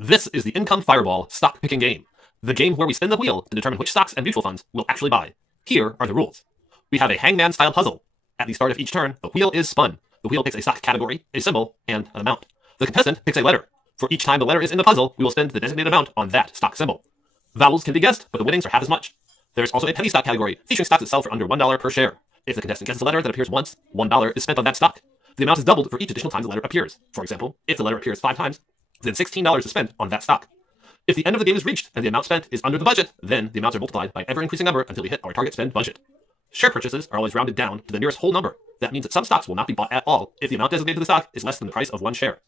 This is the Income Fireball stock picking game, the game where we spin the wheel to determine which stocks and mutual funds we'll actually buy. Here are the rules. We have a hangman style puzzle. At the start of each turn, the wheel is spun. The wheel picks a stock category, a symbol, and an amount. The contestant picks a letter. For each time the letter is in the puzzle, we will spend the designated amount on that stock symbol. Vowels can be guessed, but the winnings are half as much. There's also a penny stock category, featuring stocks that sell for under $1 per share. If the contestant guesses a letter that appears once, $1 is spent on that stock. The amount is doubled for each additional time the letter appears. For example, if the letter appears 5 times, then $16 is spent on that stock. If the end of the game is reached and the amount spent is under the budget, then the amounts are multiplied by an ever-increasing number until we hit our target spend budget. Share purchases are always rounded down to the nearest whole number. That means that some stocks will not be bought at all if the amount designated to the stock is less than the price of one share.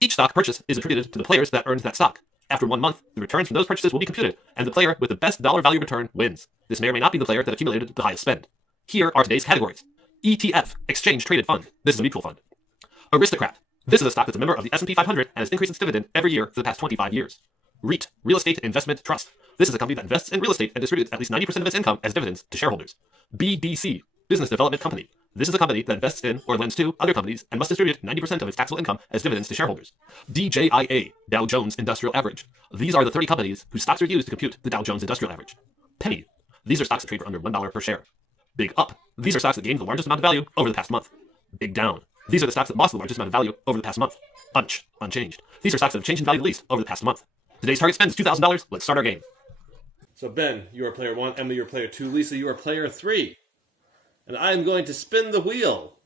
Each stock purchase is attributed to the players that earned that stock. After 1 month, the returns from those purchases will be computed, and the player with the best dollar value return wins. This may or may not be the player that accumulated the highest spend. Here are today's categories. ETF, Exchange Traded Fund. This is a mutual fund. Aristocrat. This is a stock that's a member of the S&P 500 and has increased its dividend every year for the past 25 years. REIT, Real Estate Investment Trust. This is a company that invests in real estate and distributes at least 90% of its income as dividends to shareholders. BDC, Business Development Company. This is a company that invests in or lends to other companies and must distribute 90% of its taxable income as dividends to shareholders. DJIA, Dow Jones Industrial Average. These are the 30 companies whose stocks are used to compute the Dow Jones Industrial Average. Penny. These are stocks that trade for under $1 per share. Big Up. These are stocks that gained the largest amount of value over the past month. Big Down. These are the stocks that lost the largest amount of value over the past month. Unch. Unchanged. These are stocks that have changed in value the least over the past month. Today's target spend is $2,000. Let's start our game. So Ben, you are player 1, Emily, you are player 2, Lisa, you are player 3. And I am going to spin the wheel.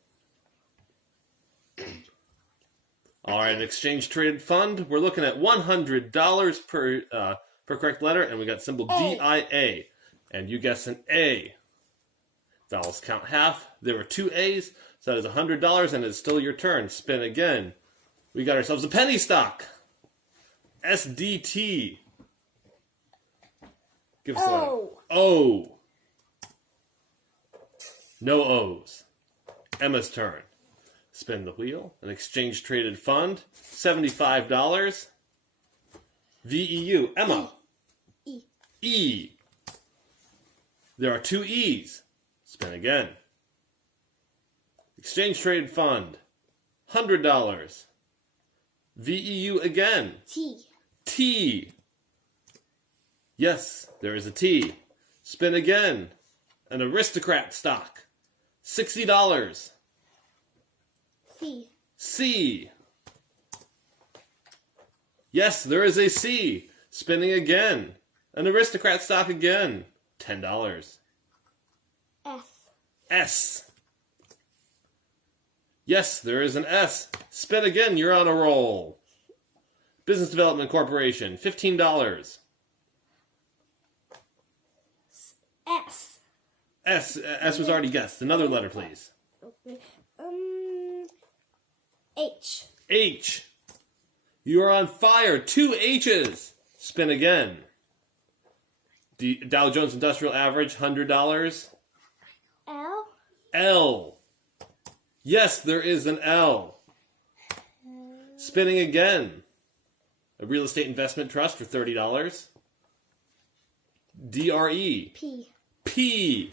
Alright, an exchange traded fund. We're looking at $100 per correct letter, and we got symbol DIA. And you guessed an A. Vowels count half. There were 2 A's, so that is $100, and it's still your turn. Spin again. We got ourselves a penny stock. SDT. Give us a letter. O. No O's. Emma's turn. Spin the wheel. An exchange traded fund. $75. VEU. Emma. E. There are 2 E's. Spin again. Exchange traded fund. $100. VEU again. T. Yes, there is a T. Spin again. An aristocrat stock. $60. C. Yes, there is a C. Spinning again. An aristocrat stock again. $10. S. Yes, there is an S. Spin again, you're on a roll. Business Development Corporation, $15. S was already guessed. Another letter, please. H. You are on fire. 2 H's. Spin again. Dow Jones Industrial Average, $100. L. Yes, there is an L. Spinning again. A real estate investment trust for $30. DRE. P.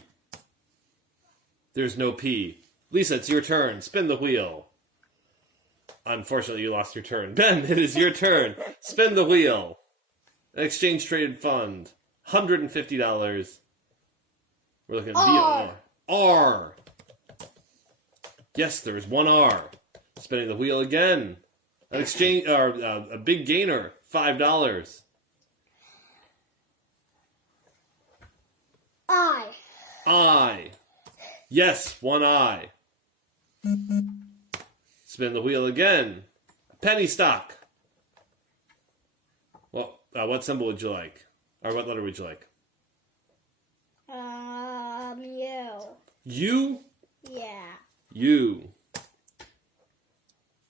There's no P. Lisa, it's your turn. Spin the wheel. Unfortunately, you lost your turn. Ben, it is your turn. Spin the wheel. An exchange traded fund. $150. We're looking at VR. R. Yes, there is 1 R. Spinning the wheel again. An exchange, or a big gainer. $5. I. Yes, 1 I. Spin the wheel again. Penny stock. Well, what symbol would you like? Or what letter would you like? U. Yeah. U.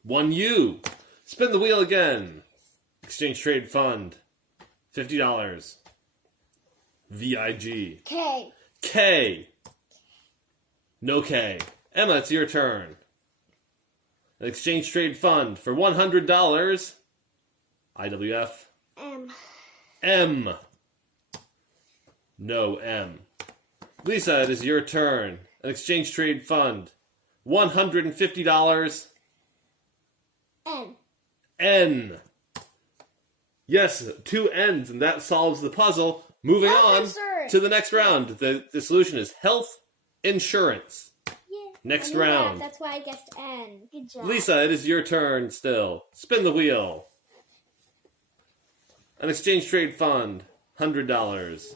1 U. Spin the wheel again. Exchange trade fund. $50. VIG. K. No K. Emma, it's your turn. An exchange trade fund for $100. IWF. M. No M. Lisa, it is your turn. An exchange trade fund. $150. N. Yes, two N's, and that solves the puzzle. Moving Health on insurance. to the next round. The solution is health insurance. Yeah. Next I knew round. That's why I guessed N. Good job. Lisa, it is your turn still. Spin the wheel. An exchange trade fund, $100.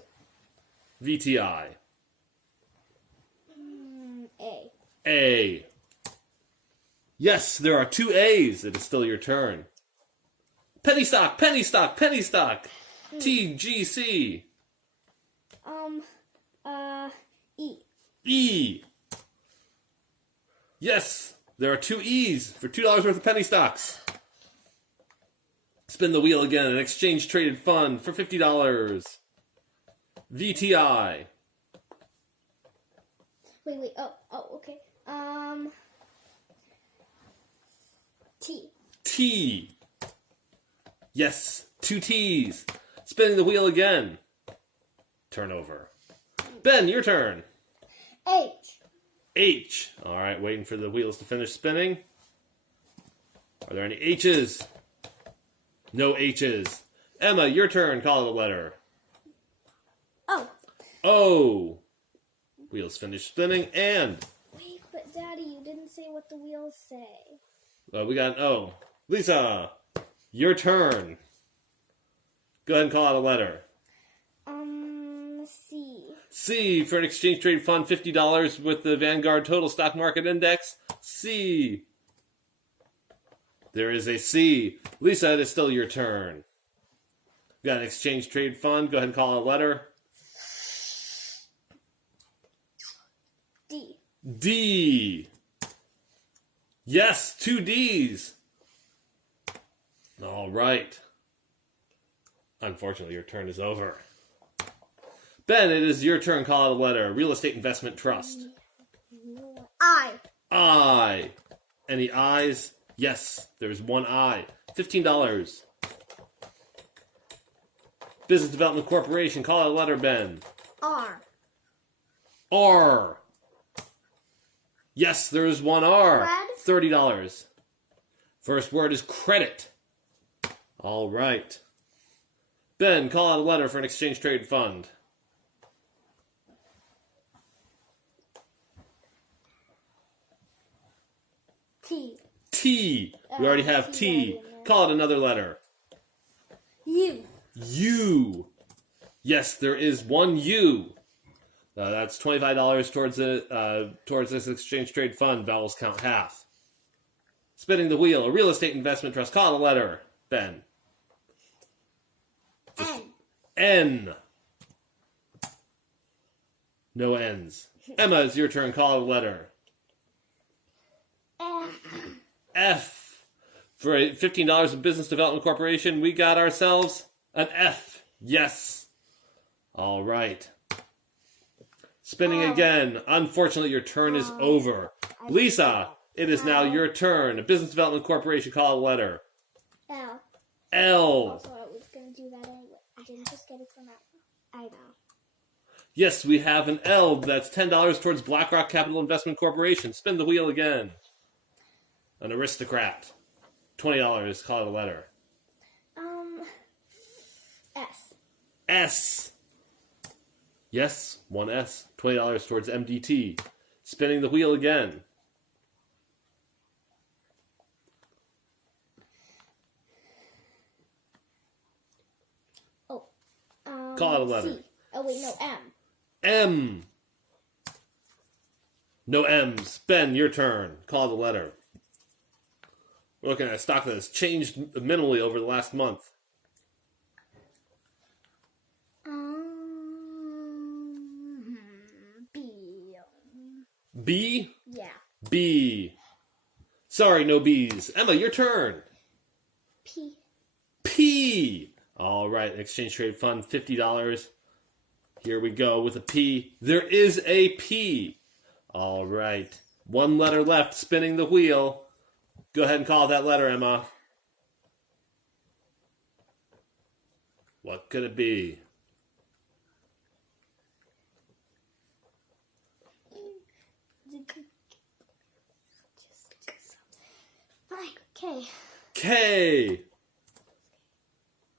VTI. A. A. Yes, there are two A's. It is still your turn. Penny stock, penny stock, penny stock. TGC. E. E. Yes, there are two E's for $2 worth of penny stocks. Spin the wheel again. An exchange traded fund for $50. VTI. Wait. Oh, okay. T. T. Yes, two T's. Spinning the wheel again. Turnover. Ben, your turn. H. H. All right, waiting for the wheels to finish spinning. Are there any H's? No H's. Emma, your turn. Call it a letter. O. O. Wheels finish spinning, and Wait, but Daddy, you didn't say what the wheels say. we got an O. Lisa, your turn. Go ahead and call out a letter. C. C for an exchange trade fund, $50 with the Vanguard Total Stock Market Index. C. There is a C. Lisa, it is still your turn. We got an exchange trade fund. Go ahead and call out a letter. D. D. Yes, two D's. All right. Unfortunately, your turn is over. Ben, it is your turn. Call out a letter. Real estate investment trust. I. I. Any I's? Yes, there's one I. $15. Business Development Corporation. Call out a letter, Ben. R. R. Yes, there's one R. Red. $30. First word is credit. All right. Ben, call out a letter for an exchange trade fund. T. T. We already have T T. already in there. Call it another letter. U. U. Yes, there is one U. That's $25 towards this exchange trade fund. Vowels count half. Spinning the wheel. A real estate investment trust. Call it a letter. Ben. N. N. No N's. Emma, it's your turn. Call it a letter. F. F. For $15 of Business Development Corporation, we got ourselves an F. Yes. All right. Spinning again. Unfortunately, your turn is over. Lisa, it is now your turn. A Business Development Corporation, call it a letter. L. L. Also, I was going to do that anyway. I didn't just get it from that. I know. Yes, we have an L. That's $10 towards BlackRock Capital Investment Corporation. Spin the wheel again. An aristocrat. $20. Call it a letter. S. S. Yes, one S. $20 towards MDT. Spinning the wheel again. Oh. Call it a letter. C. Oh, wait, no, M. M. No M's. Ben, your turn. Call it a letter. We're looking at a stock that has changed minimally over the last month. B. B. Yeah. B. Sorry, no B's. Emma, your turn. P. P. All right, exchange trade fund, $50. Here we go with a P. There is a P. All right. One letter left, spinning the wheel. Go ahead and call that letter, Emma. What could it be? Fine. K. K.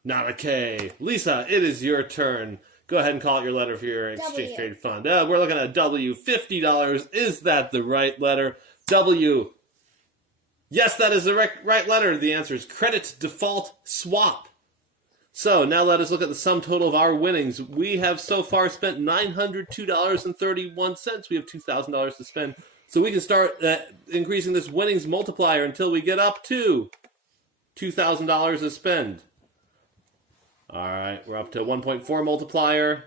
Not a K. Lisa, it is your turn. Go ahead and call out your letter for your exchange traded fund. We're looking at W, $50. Is that the right letter? W. Yes, that is the right letter. The answer is credit default swap. So now let us look at the sum total of our winnings. We have so far spent $902.31. We have $2,000 to spend. So we can start increasing this winnings multiplier until we get up to $2,000 to spend. All right, we're up to 1.4 multiplier,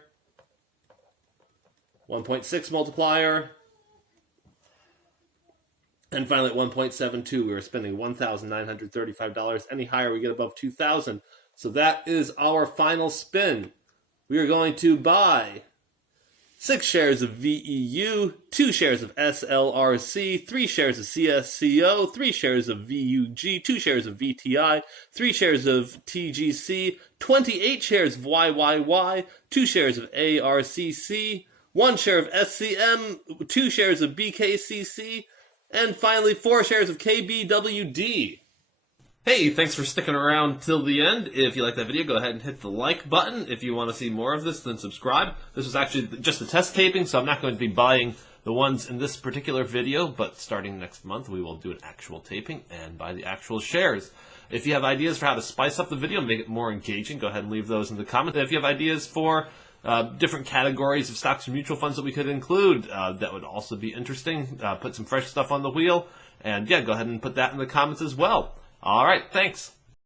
1.6 multiplier, and finally at 1.72, we were spending $1,935. Any higher, we get above 2,000. So that is our final spin. We are going to buy 6 shares of VEU, 2 shares of SLRC, 3 shares of CSCO, 3 shares of VUG, 2 shares of VTI, 3 shares of TGC, 28 shares of YYY, 2 shares of ARCC, 1 share of SCM, 2 shares of BKCC, and finally 4 shares of KBWD. Hey, thanks for sticking around till the end. If you like that video, go ahead and hit the like button. If you want to see more of this, then subscribe. This was actually just a test taping, so I'm not going to be buying the ones in this particular video, but starting next month, we will do an actual taping and buy the actual shares. If you have ideas for how to spice up the video, make it more engaging, go ahead and leave those in the comments. If you have ideas for different categories of stocks and mutual funds that we could include, that would also be interesting. Put some fresh stuff on the wheel, and yeah, go ahead and put that in the comments as well. All right, thanks.